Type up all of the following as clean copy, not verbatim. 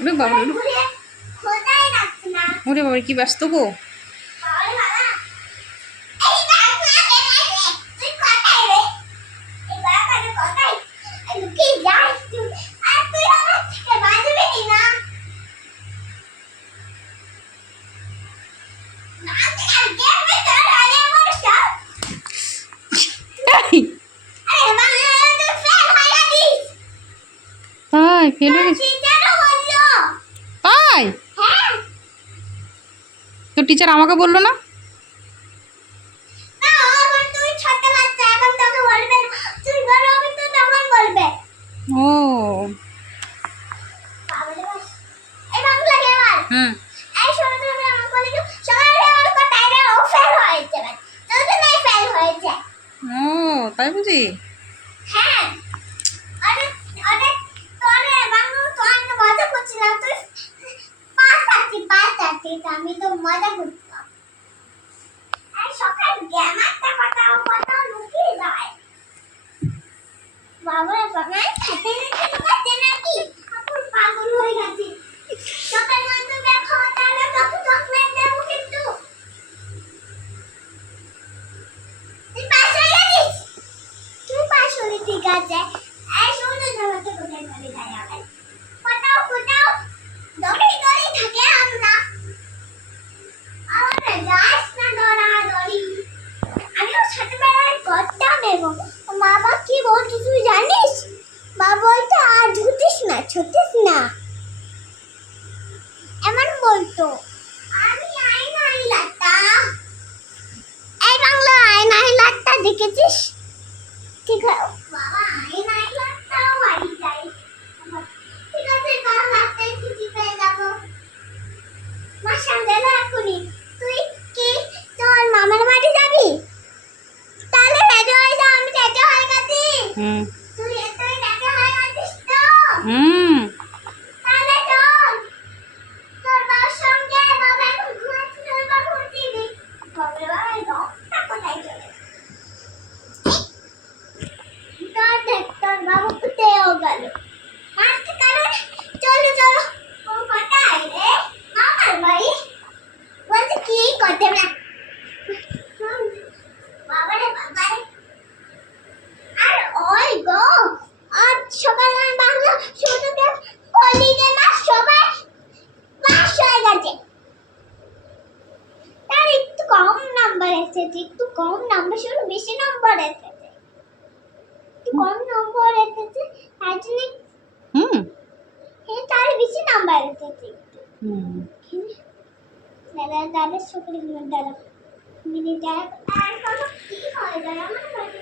ওরে বাবা, ওরে বাবা কি ব্যস্ত গো। তাই ফেলে গেছে তাই? তো টিচার আমাকে বললো না? ও হুম ও তাই বুঝি। আমি তো মজা করতাম আর সকাল জ্ঞানটা কথা লুকিয়ে যায় বাবা বাবা খেতে রেখে তোমার নাকি এখন পাগল হয়ে গেছে সকাল মতো দেখো তাহলে কত চকলেট দেবো কিন্তু তুই পাস হয়ে গেছিস তুই পাস হলে ঠিক আছে এই শোনো জামাতে কোথায় চলে যায় আবার কোথাও কোথাও দড়ি দড়ি থাকে আমরা আমরা যাস না দড়ি আমিও ছোটবেলায় করতাম এবং বাবা কি বলতো তুই জানিস বাবা বলতো আর ছুটিস না এমন বলতো আমি আয়না লাট্টা এই বাংলা আয়না লাট্টা দেখেছিস ঠিক আছে বাবা আয়না লাট্টাও বাড়ি যাই ঠিক আছে কাল রাতে ছুটি পেয়ে যাবো মাসা দেলা এখনই তুই কি তোর মামার বাড়ি যাবি তাহলে রেডি হয়ে যা আমি রেডি হয়ে গেছি তুই রেডি হয়ে গেছিস তো তাহলে চল তোর বাবার সঙ্গে বাবা এখন ঘুমাচ্ছে তোর বাবা উঠিয়ে দি বাবা এই ডগটা কোথায় চলে তোর দেখ তোর বাবা কোথায় গেল মারতে কারণে চলো চলো ও কোথায় রে মামার বাড়ি বলছে কি করতে না বাবারে আর ওই গো আজ সকালে বাংলা শুধু কলিগে না সবাই পাস হয়ে গেছে তার একটু কম নাম্বার এসেছে একটু কম নাম্বার শুধু বেশি নাম্বার এসেছে একটু কম নাম্বার এসেছে তার জন্য তার বেশি নাম্বার এসেছে দাদা দাদা সকালে দাদা মিনি দাদা আর কোনো কি হয়ে যায় আমার বাড়ি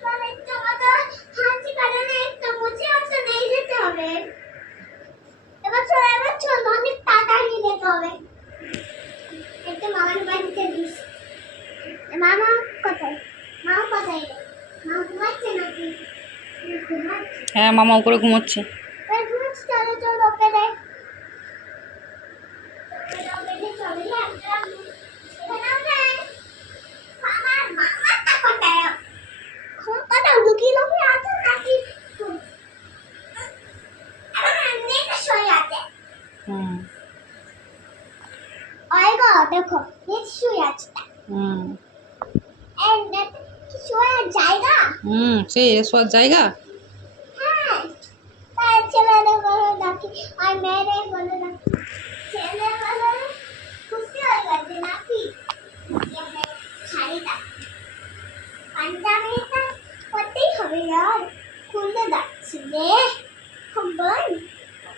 তাহলে তো আমাদের হাঁচি কারণে একটা মুছে আসতে নেই যেতে হবে এবার চল অনেক তাড়াতাড়ি যেতে হবে একটা মামার বাড়িতে দিস মামা কোথায় মা ঘুমাচ্ছে নাকি হ্যাঁ মামা উপরে ঘুমোচ্ছে। চল ওকে রে দেখো শুয়ে আছে জায়গা সে শোয়ার জায়গা হ্যাঁ তার ছেলেরে বলো নাকি আর মেয়েরে বলো নাকি ছেলে বলো খুশি হয়ে গেছে নাকি শাড়িটা পাঞ্জাবিটা করতেই হবে আর খুলতে যাচ্ছি রে খবর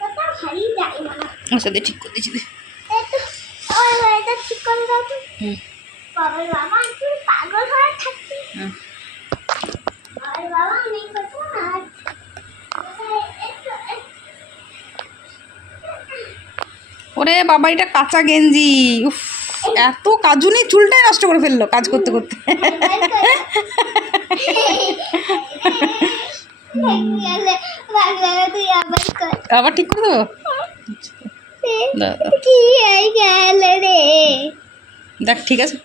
ওটা হারিয়ে যায় না আচ্ছা দে ঠিক করে দিচ্ছি দে এটা ঠিক করে দাও তো বাবা বাবা তুই পাগল হয়ে থাকছিস বাবা আমি কথা না ওরে বাবা এটা কাঁচা গেঞ্জি উফ এত কাজুনি চুলটাই নষ্ট করে ফেললো কাজ করতে করতে আবার ঠিক করে দেবো দেখ ঠিক আছে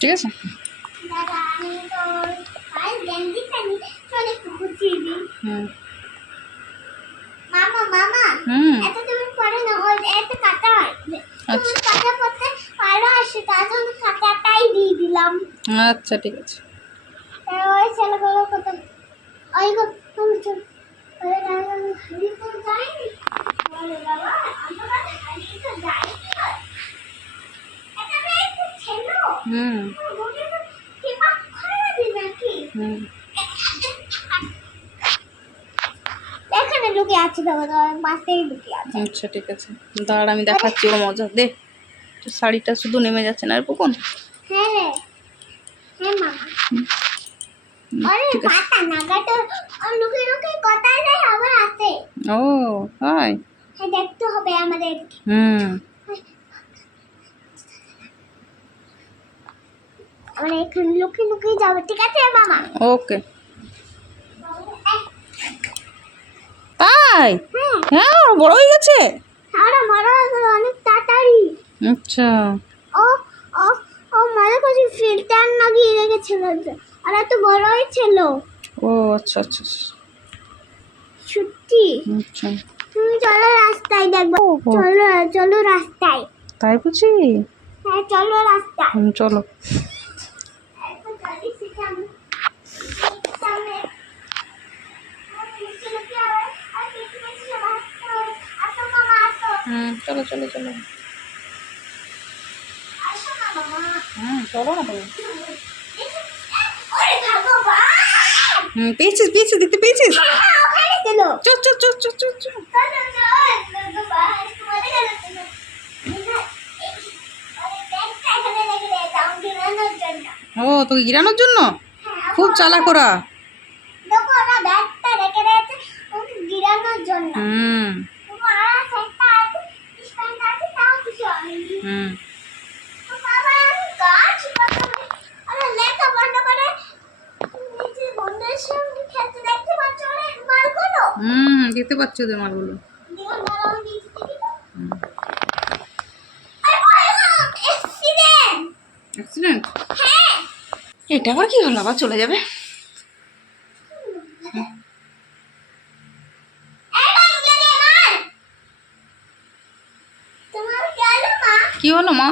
ঠিক আছে মামা হুম এত তুমি পড়ে না ওই এত কাটা হয় তুমি কাটা করতে পারো আসে তার জন্য কাটাটাই দিয়ে দিলাম আচ্ছা ঠিক আছে। ওই ছেলেগুলো কত ওই তুমি চল ওই রান্না হাড়ি তো যায়নি বলে বাবা আমরা হাড়ি তো যাই কি করে এটা মেয়ে তো ছিল হুম ওকে তো কি পাক খাওয়া দিই নাকি হুম এখানে লুকিয়ে আছে বাবা পাশেই লুকিয়ে আছে আচ্ছা ঠিক আছে, দাঁড় আমি দেখাচ্ছি ওর মজা দে। তো শাড়িটা শুধু নেমে যাচ্ছে না আর কখন। হ্যাঁ রে হ্যাঁ মামা আরে ঠিক আছে। পাতা নাগাটা লুকিয়ে লুকিয়ে কোথায় যায় আবার আসে ও হাই। হ্যাঁ দেখতে হবে আমাদের হুম আমরা এখানে লুকিয়ে লুকিয়ে যাবো ঠিক আছে মামা ওকে। তাই হ্যাঁ হ্যাঁ ও বড় হয়ে গেছে। আরে মরা গেল অনেক তাড়াতাড়ি আচ্ছা ও ও ও মাঝে কাছে ফিল্টার লাগিয়ে রেখেছিল আর এত বড় হয়েছিল ও আচ্ছা আচ্ছা সত্যি আচ্ছা। তুমি চলো রাস্তায় দেখবো চলো চলো রাস্তায় তাই বুঝি। হ্যাঁ চলো রাস্তায় চলো। এখন গাড়ি শিখাম সামনে চলো চলো চলো। আসো না মামা চলো না তুমি। ওরে ভগবান পেয়েছিস পেয়েছিস দেখতে পেয়েছিস। ওখানে ছিল চো চো চো চো চো চো। ও তোকে গিরানোর জন্য খুব চালাক ওরা। দেখো ওরা ব্যাগটা রেখে দিয়েছে ওকে গিরানোর জন্য হুম আর সেটটা আছে স্ট্যান্ড আছে তাও কিছু হয়নি হুম তো বাবা আমি গাছ পাতাবে আরে লেখা বন্ধ করে নিচে বন্ধের সঙ্গে খেলতে দেখতে পাচ্ছ না মালগুলো দেখতে পাচ্ছি ওদের মালগুলো। জীবন দাঁড়াও নিচে দেখি তো আরে বাবা অ্যাক্সিডেন্ট অ্যাক্সিডেন্ট। হ্যাঁ এটা আবার কি হলো, আবার চলে যাবে। কি হলো মা।